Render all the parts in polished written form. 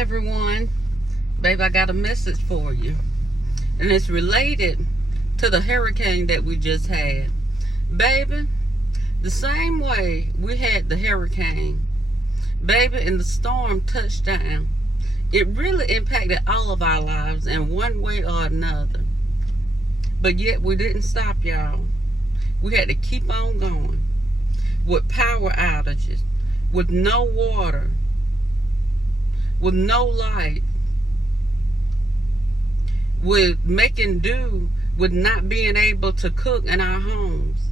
everyone. Babe, I got a message for you. And it's related to the hurricane that we just had. Baby, the same way we had the hurricane, baby, and the storm touched down, it really impacted all of our lives in one way or another. But yet we didn't stop, y'all. We had to keep on going. With power outages, with no water, with no light, with making do with not being able to cook in our homes.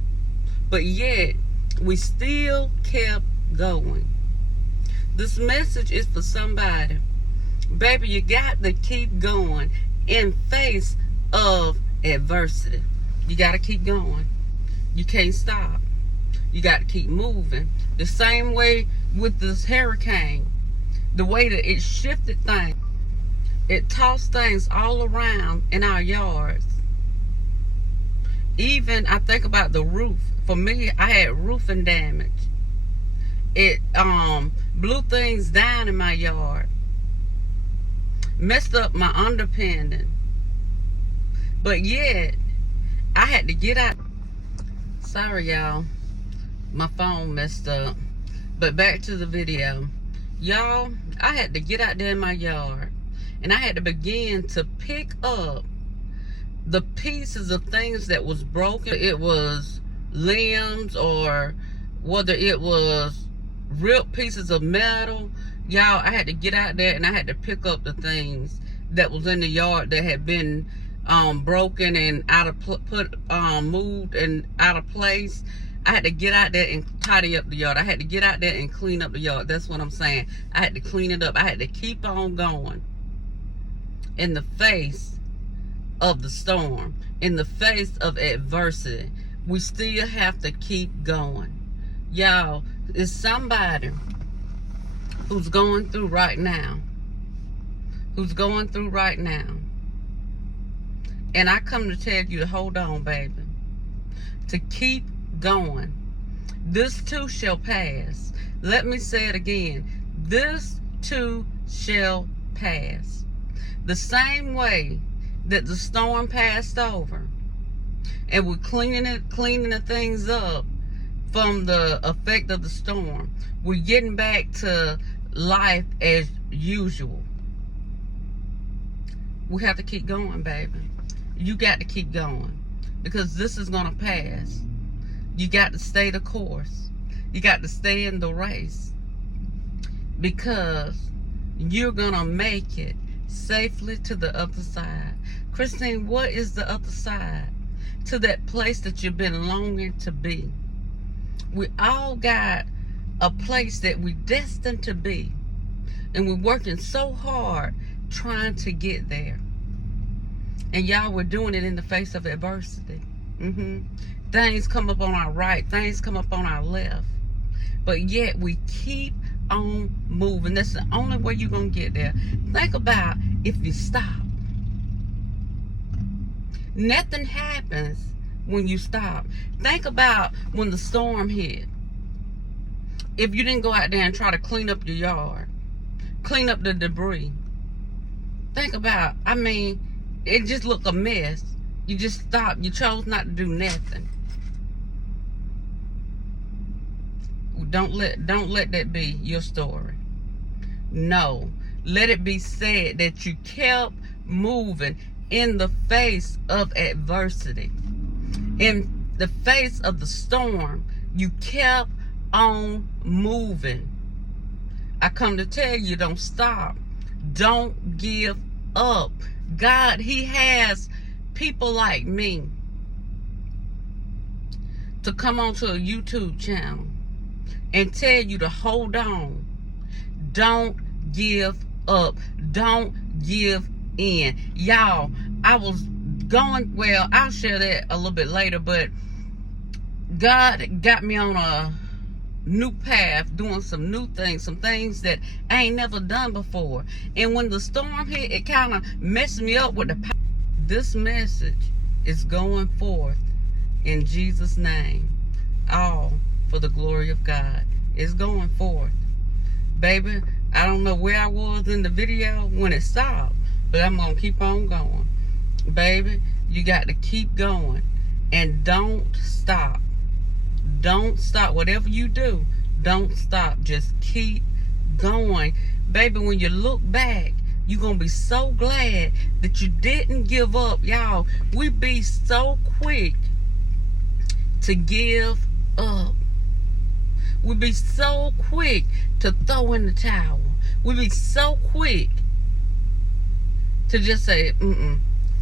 But yet, we still kept going. This message is for somebody. Baby, you got to keep going in face of adversity. You got to keep going. You can't stop. You got to keep moving. The same way with this hurricane. The way that it shifted things. It tossed things all around in our yards. Even, I think about the roof. For me, I had roofing damage. It blew things down in my yard. Messed up my underpinning. But yet, I had to get out. Sorry, y'all. My phone messed up. But back to the video. Y'all, I had to get out there in my yard. And I had to begin to pick up the pieces of things that was broken. It was limbs, or whether it was ripped pieces of metal. Y'all, I had to get out there and I had to pick up the things that was in the yard that had been broken and moved and out of place. I had to get out there and tidy up the yard. I had to get out there and clean up the yard. That's what I'm saying. I had to clean it up. I had to keep on going. In the face of the storm, in the face of adversity, we still have to keep going. Y'all, it's somebody who's going through right now. And I come to tell you to hold on, baby. To keep going. This too shall pass. Let me say it again. This too shall pass. The same way that the storm passed over and we're cleaning the things up from the effect of the storm, we're getting back to life as usual. We have to keep going, baby. You got to keep going, because this is going to pass. You got to stay the course. You got to stay in the race, because you're going to make it safely to the other side. Christine, what is the other side? To that place that you've been longing to be. We all got a place that we're destined to be, and we're working so hard trying to get there. And y'all, we're doing it in the face of adversity. Things come up on our right, things come up on our left, but yet we keep on moving. That's the only way you're gonna get there. Think about if you stop. Nothing happens when you stop. Think about when the storm hit. If you didn't go out there and try to clean up your yard, clean up the debris. Think about, it just looked a mess. You just stopped. You chose not to do nothing. Don't let that be your story. No. Let it be said that you kept moving in the face of adversity. In the face of the storm, you kept on moving. I come to tell you, don't stop. Don't give up. God, He has people like me to come onto a YouTube channel and tell you to hold on. Don't give up. Don't give in. Y'all, I'll share that a little bit later, but God got me on a new path, doing some new things, some things that I ain't never done before. And when the storm hit, it kind of messed me up with the power. This message is going forth in Jesus' name. All for the glory of God. It's going forth. Baby, I don't know where I was in the video when it stopped, but I'm going to keep on going. Baby, you got to keep going. And don't stop. Don't stop. Whatever you do, don't stop. Just keep going. Baby, when you look back, you're going to be so glad that you didn't give up. Y'all, we be so quick to give up. We be so quick to throw in the towel. We be so quick to just say,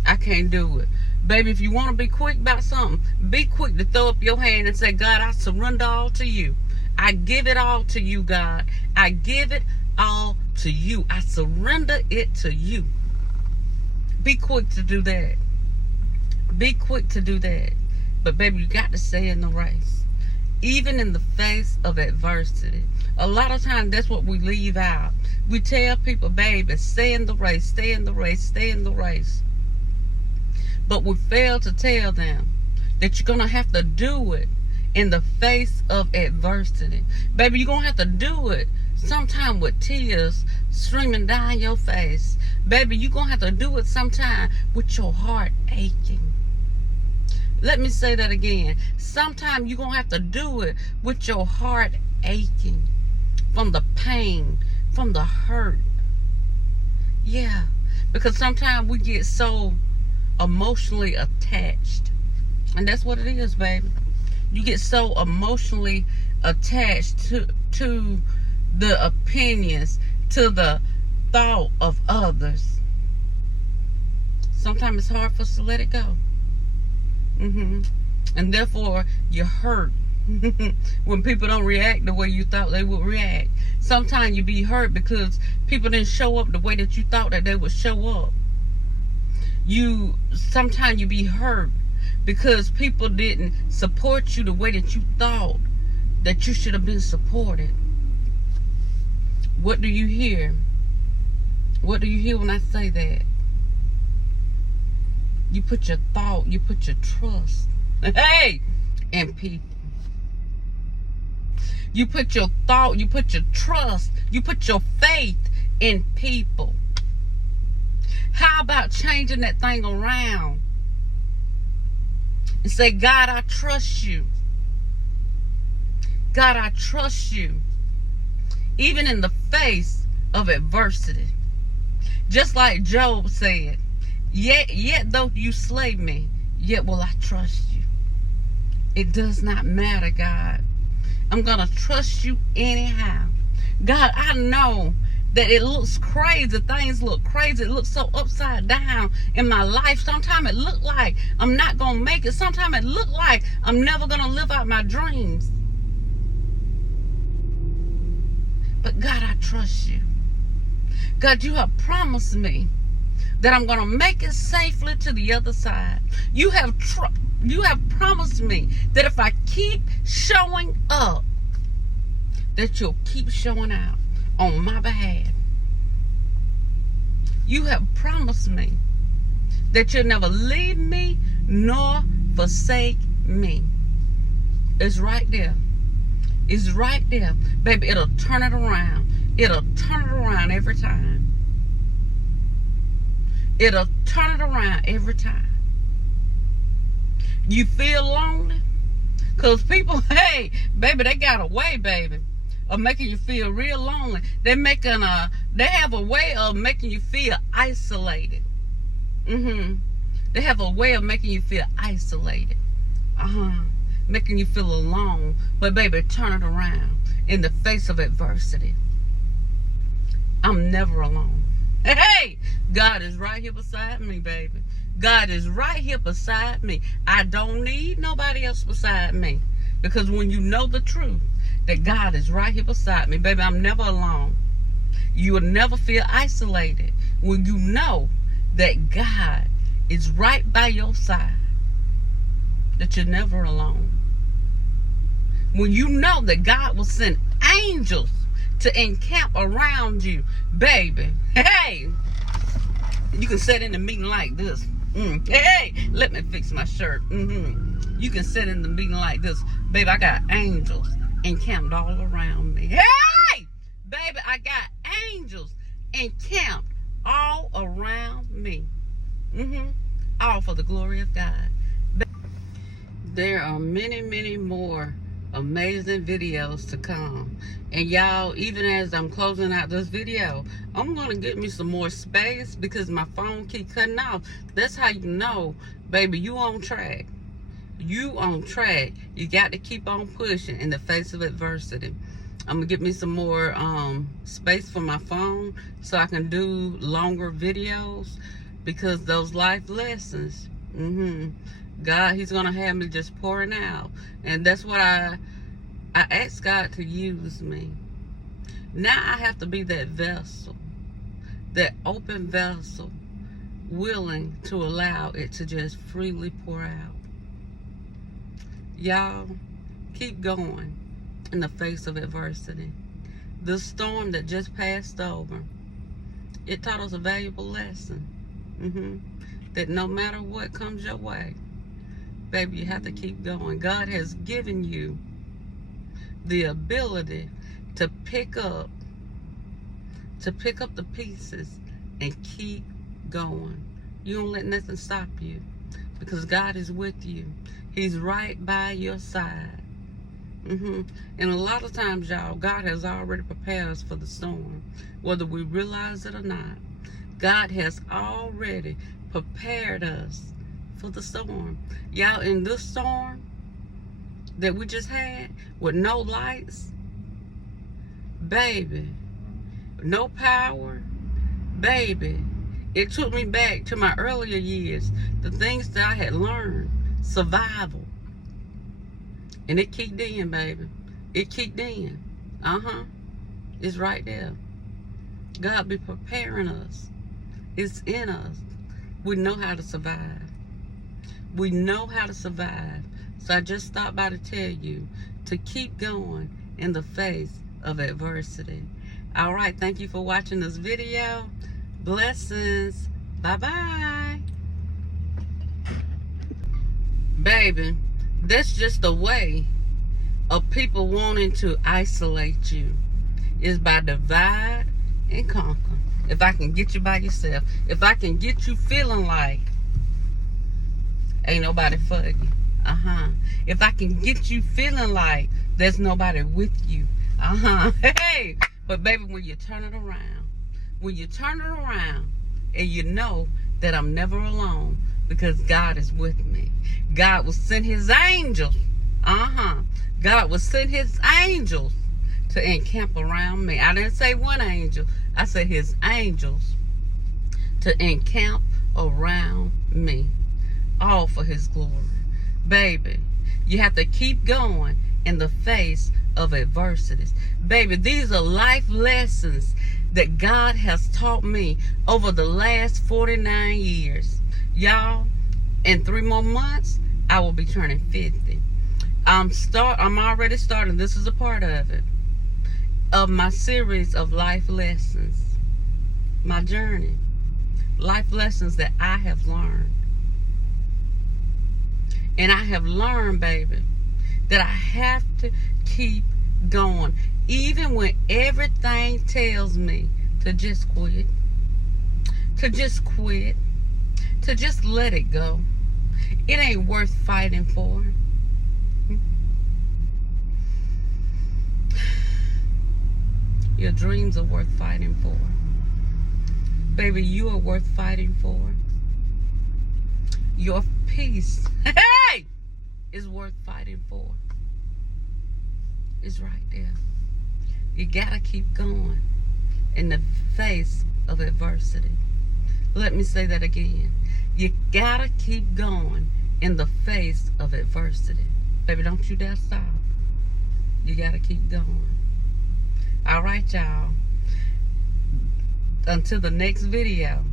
I can't do it. Baby, if you want to be quick about something, be quick to throw up your hand and say, God, I surrender all to you. I give it all to you, God. I give it all to you. I surrender it to you. Be quick to do that. Be quick to do that. But baby, you got to stay in the race. Even in the face of adversity. A lot of times that's what we leave out. We tell people, baby, stay in the race, stay in the race, stay in the race. But we fail to tell them that you're going to have to do it in the face of adversity. Baby, you're going to have to do it sometime with tears streaming down your face. Baby, you're going to have to do it sometime with your heart aching. Let me say that again. Sometimes you're going to have to do it with your heart aching from the pain, from the hurt. Yeah, because sometimes we get so emotionally attached. And that's what it is, baby. You get so emotionally attached to the opinions, to the thought of others. Sometimes it's hard for us to let it go. And therefore, you hurt when people don't react the way you thought they would react. Sometimes you be hurt because people didn't show up the way that you thought that they would show up. Sometimes you be hurt because people didn't support you the way that you thought that you should have been supported. What do you hear? What do you hear when I say that? You put your thought, you put your trust, in people. You put your thought, you put your trust, you put your faith in people. How about changing that thing around and say, God, I trust you. God, I trust you. Even in the face of adversity. Just like Job said, Yet though you slay me, yet will I trust you. It does not matter, God. I'm going to trust you anyhow. God, I know that it looks crazy. Things look crazy. It looks so upside down in my life. Sometimes it look like I'm not going to make it. Sometimes it look like I'm never going to live out my dreams. But God, I trust you. God, you have promised me that I'm going to make it safely to the other side. You have promised me that if I keep showing up, that you'll keep showing out on my behalf. You have promised me that you'll never leave me nor forsake me. It's right there. It's right there. Baby, it'll turn it around. It'll turn it around every time. It'll turn it around every time. You feel lonely? Because people, baby, they got a way, baby, of making you feel real lonely. They have a way of making you feel isolated. They have a way of making you feel isolated. Making you feel alone. But baby, turn it around in the face of adversity. I'm never alone. God is right here beside me, baby. God is right here beside me. I don't need nobody else beside me. Because when you know the truth, that God is right here beside me, baby, I'm never alone. You will never feel isolated when you know that God is right by your side. That you're never alone. When you know that God will send angels to encamp around you, baby, you can sit in the meeting like this. Let me fix my shirt. You can sit in the meeting like this. Baby, I got angels encamped all around me. Baby, I got angels encamped all around me. All for the glory of God. There are many, many more amazing videos to come. And y'all, even as I'm closing out this video, I'm going to get me some more space because my phone keep cutting off. That's how you know, baby, you on track. You on track. You got to keep on pushing in the face of adversity. I'm going to get me some more space for my phone so I can do longer videos because those life lessons, God, he's going to have me just pouring out. And that's what I asked God to use me. Now I have to be that vessel, that open vessel, willing to allow it to just freely pour out. Y'all, keep going in the face of adversity. The storm that just passed over, it taught us a valuable lesson. That no matter what comes your way, baby, you have to keep going. God has given you the ability to pick up the pieces and keep going. You don't let nothing stop you because God is with you. He's right by your side. And a lot of times, y'all, God has already prepared us for the storm, whether we realize it or not. God has already prepared us for the storm. Y'all, in this storm that we just had with no lights, baby, no power, baby, it took me back to my earlier years, the things that I had learned, survival. And it kicked in, baby. It kicked in. It's right there. God be preparing us. It's in us. We know how to survive. We know how to survive. So I just stopped by to tell you to keep going in the face of adversity. All right, thank you for watching this video. Blessings. Bye-bye. Baby, that's just a way of people wanting to isolate you. Is by divide and conquer. If I can get you by yourself, if I can get you feeling like ain't nobody for you, if I can get you feeling like there's nobody with you, hey, but baby, when you turn it around, and you know that I'm never alone because God is with me. God will send his angels, God will send his angels to encamp around me. I didn't say one angel. I said his angels to encamp around me. All for his glory. Baby, you have to keep going in the face of adversities. Baby, these are life lessons that God has taught me over the last 49 years. Y'all, in 3 more months, I will be turning 50. I'm already starting. This is a part of it. Of my series of life lessons. My journey. Life lessons that I have learned. And I have learned, baby, that I have to keep going. Even when everything tells me to just quit. To just quit. To just let it go. It ain't worth fighting for. Your dreams are worth fighting for. Baby, you are worth fighting for. Your peace, hey, is worth fighting for. It's right there. You gotta keep going in the face of adversity. Let me say that again. You gotta keep going in the face of adversity. Baby, don't you dare stop. You gotta keep going. All right, y'all. Until the next video.